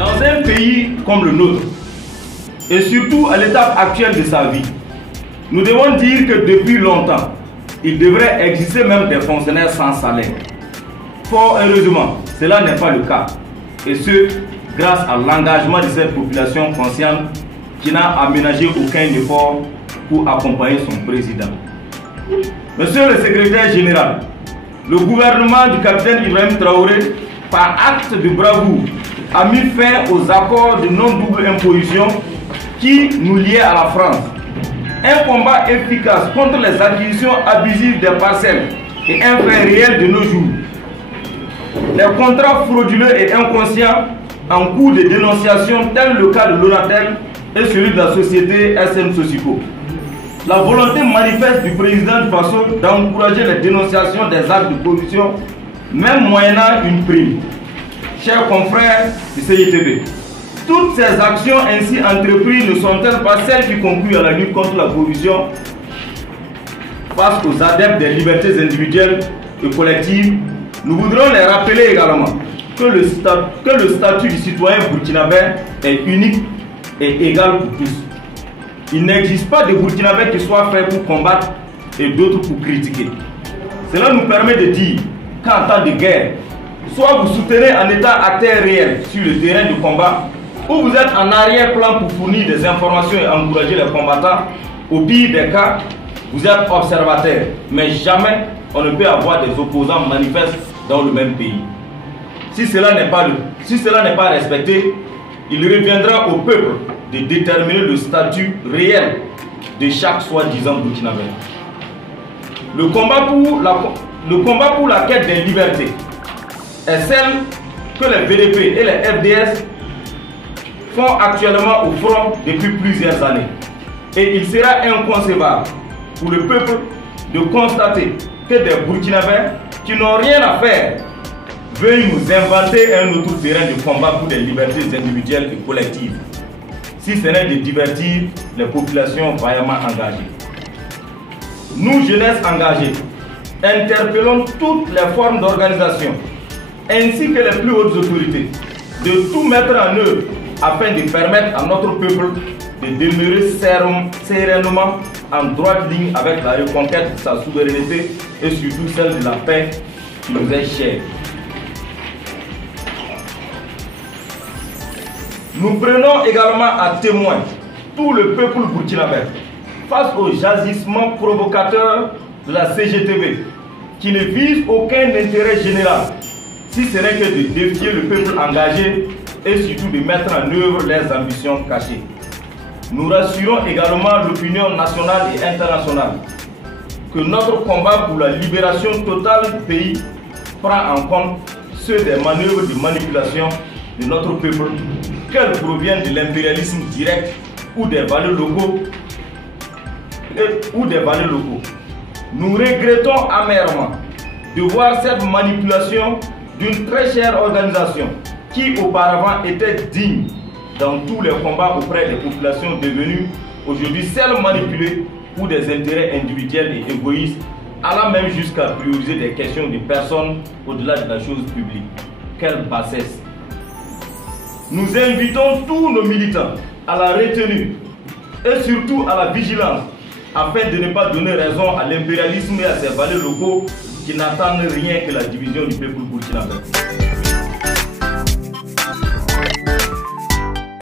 Dans un pays comme le nôtre, et surtout à l'étape actuelle de sa vie, nous devons dire que depuis longtemps, il devrait exister même des fonctionnaires sans salaire. Fort heureusement, cela n'est pas le cas. Et ce, grâce à l'engagement de cette population consciente qui n'a aménagé aucun effort pour accompagner son président. Monsieur le secrétaire général, le gouvernement du capitaine Ibrahim Traoré, par acte de bravoure, a mis fin aux accords de non-double imposition qui nous liaient à la France. Un combat efficace contre les acquisitions abusives des parcelles et un fait réel de nos jours. Les contrats frauduleux et inconscients en cours de dénonciation, tel le cas de l'Onatel et celui de la société SN Sosico. La volonté manifeste du président du Faso d'encourager les dénonciations des actes de corruption, même moyennant une prime. Chers confrères du CITB, toutes ces actions ainsi entreprises ne sont-elles pas celles qui concluent à la lutte contre la corruption face aux adeptes des libertés individuelles et collectives? Nous voudrons les rappeler également que le statut du citoyen burkinabé est unique et égal pour tous. Il n'existe pas de Burkinabé qui soit fait pour combattre et d'autres pour critiquer. Cela nous permet de dire qu'en temps de guerre, soit vous soutenez un État acteur réel sur le terrain de combat, ou vous êtes en arrière-plan pour fournir des informations et encourager les combattants. Au pire des cas, vous êtes observateur, mais jamais on ne peut avoir des opposants manifestes dans le même pays. Si cela n'est pas respecté, il reviendra au peuple de déterminer le statut réel de chaque soi-disant burkinabé. Le combat pour la quête des libertés est celle que les VDP et les FDS font actuellement au front depuis plusieurs années. Et il sera inconcevable pour le peuple de constater que des Burkinabés qui n'ont rien à faire veuillent nous inventer un autre terrain de combat pour des libertés individuelles et collectives, si ce n'est de divertir les populations vaillamment engagées. Nous, jeunesse engagée, interpellons toutes les formes d'organisation, ainsi que les plus hautes autorités, de tout mettre en œuvre afin de permettre à notre peuple de demeurer sereinement en droite ligne avec la reconquête de sa souveraineté et surtout celle de la paix qui nous est chère. Nous prenons également à témoin tout le peuple burkinabé face aux jagissements provocateurs de la CGTB qui ne visent aucun intérêt général, si ce n'est que de défier le peuple engagé et surtout de mettre en œuvre leurs ambitions cachées. Nous rassurons également l'opinion nationale et internationale que notre combat pour la libération totale du pays prend en compte ceux des manœuvres de manipulation de notre peuple, qu'elles proviennent de l'impérialisme direct ou des valeurs locaux. Nous regrettons amèrement de voir cette manipulation d'une très chère organisation qui auparavant était digne dans tous les combats auprès des populations devenues aujourd'hui celles manipulées pour des intérêts individuels et égoïstes, allant même jusqu'à prioriser des questions de personnes au-delà de la chose publique. Quelle bassesse! Nous invitons tous nos militants à la retenue et surtout à la vigilance afin de ne pas donner raison à l'impérialisme et à ses valeurs locaux qui n'attendent rien que la division du peuple burkinabé.